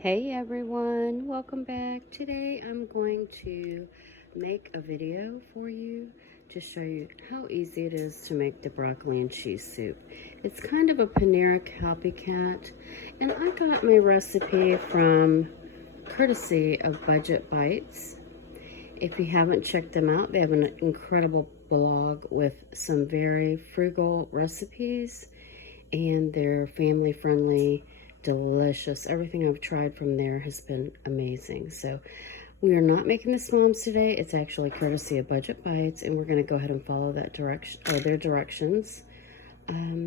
Hey everyone, welcome back. Today I'm going to make a video for you to show you how easy it is to make the broccoli and cheese soup. It's kind of a Panera copycat, and I got my recipe from courtesy of Budget Bytes. If you haven't checked them out, they have an incredible blog with some very frugal recipes, and they're family friendly, delicious. Everything I've tried from there has been amazing. So we are not making this moms today. It's actually courtesy of Budget Bites, and we're going to go ahead and follow that direction, or their directions.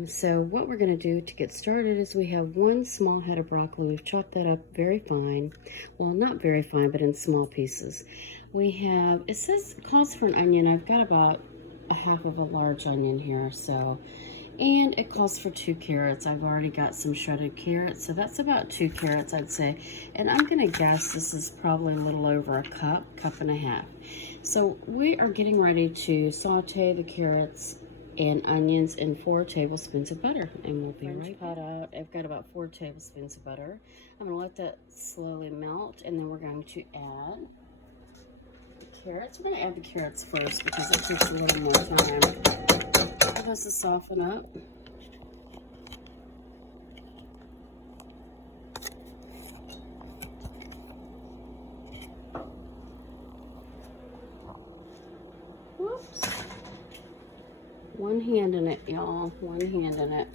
So what we're going to do to get started is we have one small head of broccoli. We've chopped that up very fine. Well, not very fine, but in small pieces. We have, it says, calls for an onion. I've got about a half of a large onion here, so. And it calls for 2 carrots. I've already got some shredded carrots, so that's about 2 carrots, I'd say. And I'm gonna guess this is probably a little over a cup and a half. So we are getting ready to saute the carrots and onions in 4 tablespoons of butter, and we'll be right back. Out. I've got about 4 tablespoons of butter. I'm gonna let that slowly melt, and then we're going to add the carrots. We're gonna add the carrots first because it takes a little more time for this to soften up. Whoops. One hand in it, y'all. One hand in it.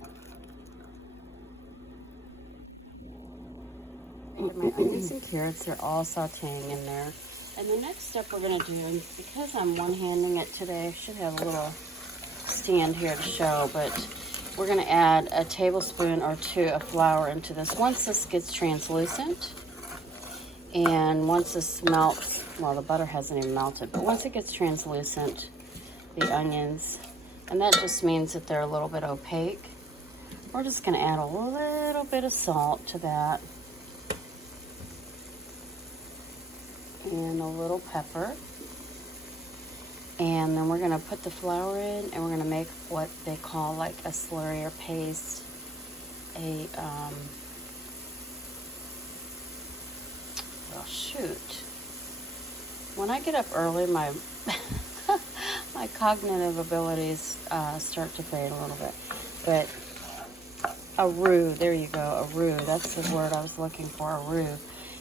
My onions and carrots are all sauteing in there. And the next step we're going to do, and because I'm one-handing it today, I should have a little stand here to show, but we're going to add a tablespoon or 2 of flour into this. Once this gets translucent, and once this melts, well, the butter hasn't even melted, but once it gets translucent, the onions, and that just means that they're a little bit opaque, we're just going to add a little bit of salt to that, and a little pepper. And then we're going to put the flour in, and we're going to make what they call like a slurry or paste. Well, shoot. When I get up early, my my cognitive abilities start to fade a little bit. But a roux, there you go, a roux. That's the word I was looking for, a roux.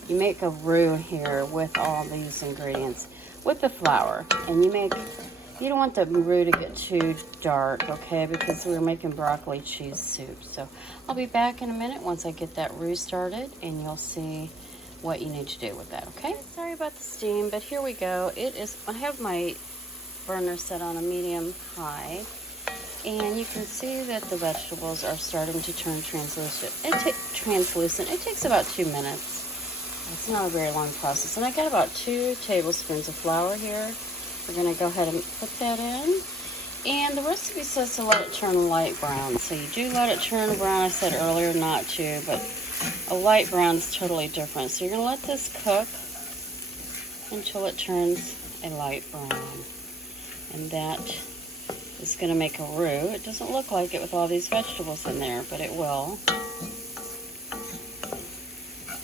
You make a roux here with all these ingredients, with the flour, and you don't want the roux to get too dark, okay, because we're making broccoli cheese soup. So I'll be back in a minute once I get that roux started, and you'll see what you need to do with that, okay? Sorry about the steam, but here we go. I have my burner set on a medium high, and you can see that the vegetables are starting to turn translucent. It takes about 2 minutes. It's not a very long process. And I got about 2 tablespoons of flour here. We're going to go ahead and put that in. And the recipe says to let it turn light brown. So you do let it turn brown. I said earlier not to, but a light brown is totally different. So you're going to let this cook until it turns a light brown. And that is going to make a roux. It doesn't look like it with all these vegetables in there, but it will.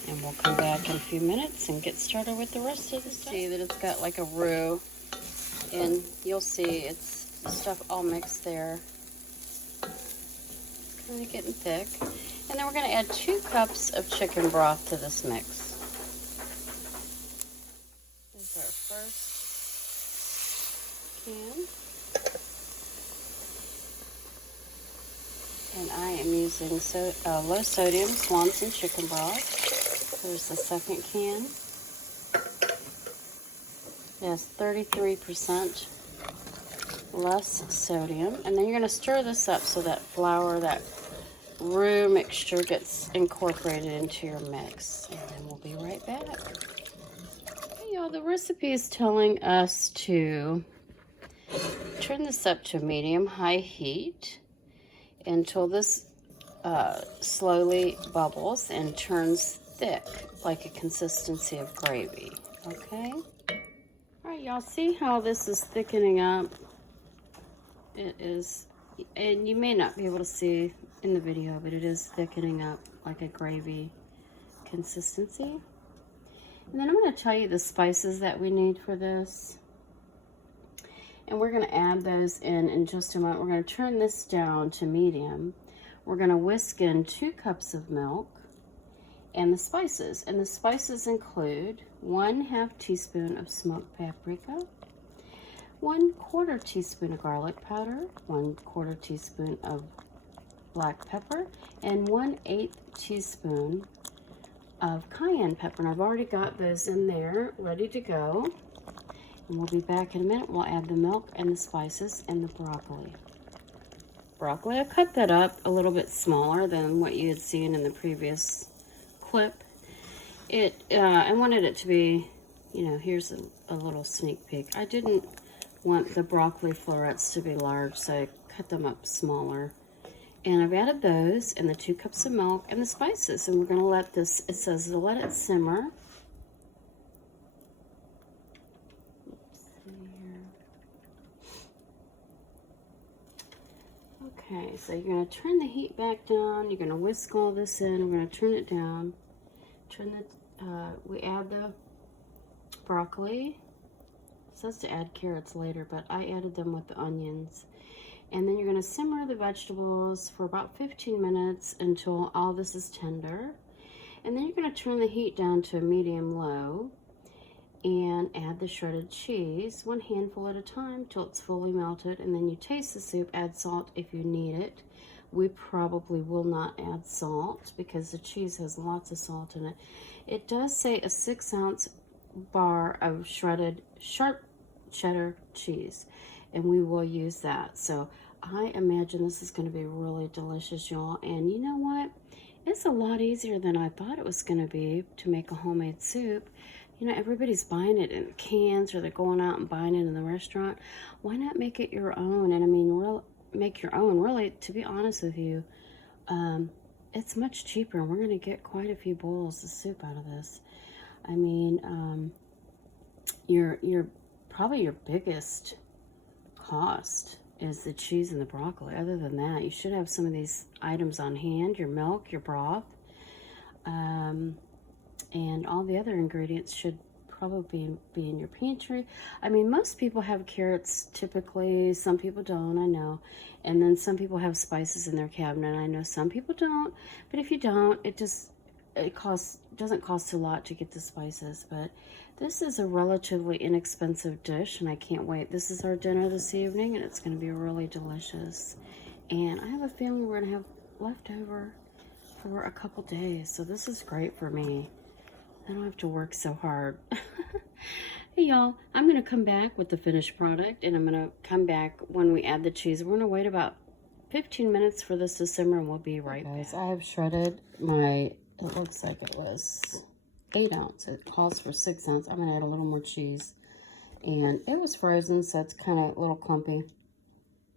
And we'll come back in a few minutes and get started with the rest of the stuff. See that it's got like a roux, and you'll see it's the stuff all mixed there. It's kind of getting thick. And then we're going to add 2 cups of chicken broth to this mix. This is our first can. And I am using low sodium Swanson chicken broth. There's the second can. It has 33% less sodium. And then you're going to stir this up so that flour, that roux mixture gets incorporated into your mix. And then we'll be right back. Hey y'all, the recipe is telling us to turn this up to medium-high heat until this slowly bubbles and turns thick, like a consistency of gravy, okay? All right, y'all, see how this is thickening up? It is, and you may not be able to see in the video, but it is thickening up like a gravy consistency. And then I'm going to tell you the spices that we need for this. And we're going to add those in just a moment. We're going to turn this down to medium. We're going to whisk in 2 cups of milk and the spices. And the spices include 1/2 teaspoon of smoked paprika, 1/4 teaspoon of garlic powder, 1/4 teaspoon of black pepper, and 1/8 teaspoon of cayenne pepper. And I've already got those in there ready to go. And we'll be back in a minute. We'll add the milk and the spices and the broccoli. I cut that up a little bit smaller than what you had seen in the previous clip. I wanted it to be, you know, here's a little sneak peek. I didn't want the broccoli florets to be large, so I cut them up smaller. And I've added those and the 2 cups of milk and the spices. And we're going to let this, it says to let it simmer. Okay, so you're going to turn the heat back down. You're going to whisk all this in. We're going to turn it down. We add the broccoli. It says to add carrots later, but I added them with the onions. And then you're going to simmer the vegetables for about 15 minutes until all this is tender. And then you're going to turn the heat down to a medium-low and add the shredded cheese, 1 handful at a time till it's fully melted. And then you taste the soup, add salt if you need it. We probably will not add salt because the cheese has lots of salt in it. It does say a 6-ounce bar of shredded sharp cheddar cheese, and we will use that. So I imagine this is going to be really delicious, y'all. And you know what? It's a lot easier than I thought it was going to be to make a homemade soup. You know, everybody's buying it in cans or they're going out and buying it in the restaurant. Why not make it your own? And I mean, make your own. Really, to be honest with you, it's much cheaper. We're going to get quite a few bowls of soup out of this. I mean, probably your biggest cost is the cheese and the broccoli. Other than that, you should have some of these items on hand, your milk, your broth, and all the other ingredients should probably be in your pantry. I mean, most people have carrots typically. Some people don't, I know. And then some people have spices in their cabinet. I know some people don't. But if you don't, it doesn't cost a lot to get the spices. But this is a relatively inexpensive dish, and I can't wait. This is our dinner this evening, and it's going to be really delicious. And I have a feeling we're going to have leftover for a couple days. So this is great for me. I don't have to work so hard. Hey y'all, I'm going to come back with the finished product, and I'm going to come back when we add the cheese. We're going to wait about 15 minutes for this to simmer, and we'll be right back. I have shredded my, it looks like it was 8 ounce. It calls for 6 ounce. I'm going to add a little more cheese. And it was frozen, so it's kind of a little clumpy.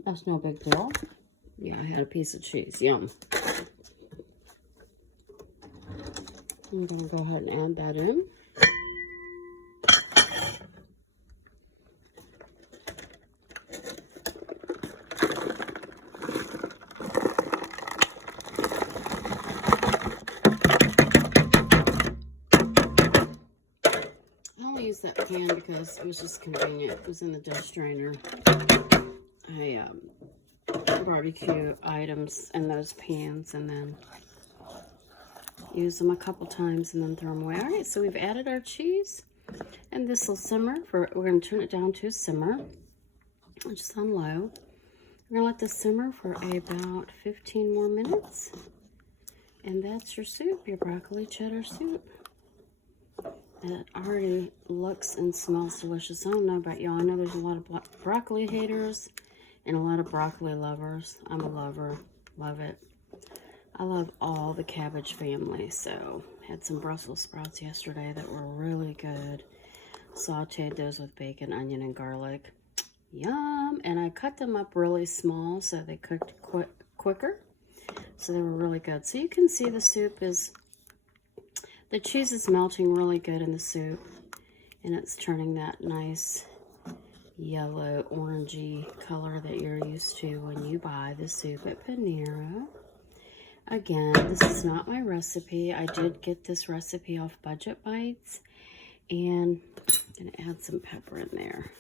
That's no big deal. Yeah, I had a piece of cheese. Yum. I'm going to go ahead and add that in. I only used that pan because it was just convenient. It was in the dish drainer. I barbecue items in those pans and then use them a couple times and then throw them away. All right, so we've added our cheese, and this will simmer for, we're going to turn it down to a simmer, just on low. We're going to let this simmer for about 15 more minutes, and that's your soup, your broccoli cheddar soup. It already looks and smells delicious. I don't know about y'all. I know there's a lot of broccoli haters and a lot of broccoli lovers. I'm a lover. Love it. I love all the cabbage family, so had some Brussels sprouts yesterday that were really good. Sauteed those with bacon, onion, and garlic. Yum! And I cut them up really small so they cooked quicker. So they were really good. So you can see the soup is, the cheese is melting really good in the soup. And it's turning that nice yellow, orangey color that you're used to when you buy the soup at Panera. Again, this is not my recipe. I did get this recipe off Budget Bytes, and I'm gonna add some pepper in there.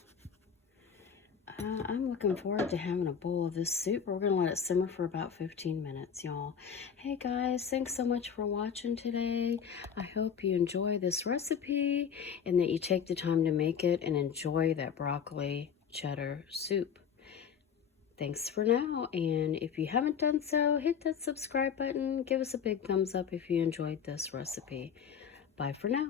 I'm looking forward to having a bowl of this soup. We're going to let it simmer for about 15 minutes, y'all. Hey guys, thanks so much for watching today. I hope you enjoy this recipe and that you take the time to make it and enjoy that broccoli cheddar soup. Thanks for now, and if you haven't done so, hit that subscribe button. Give us a big thumbs up if you enjoyed this recipe. Bye for now.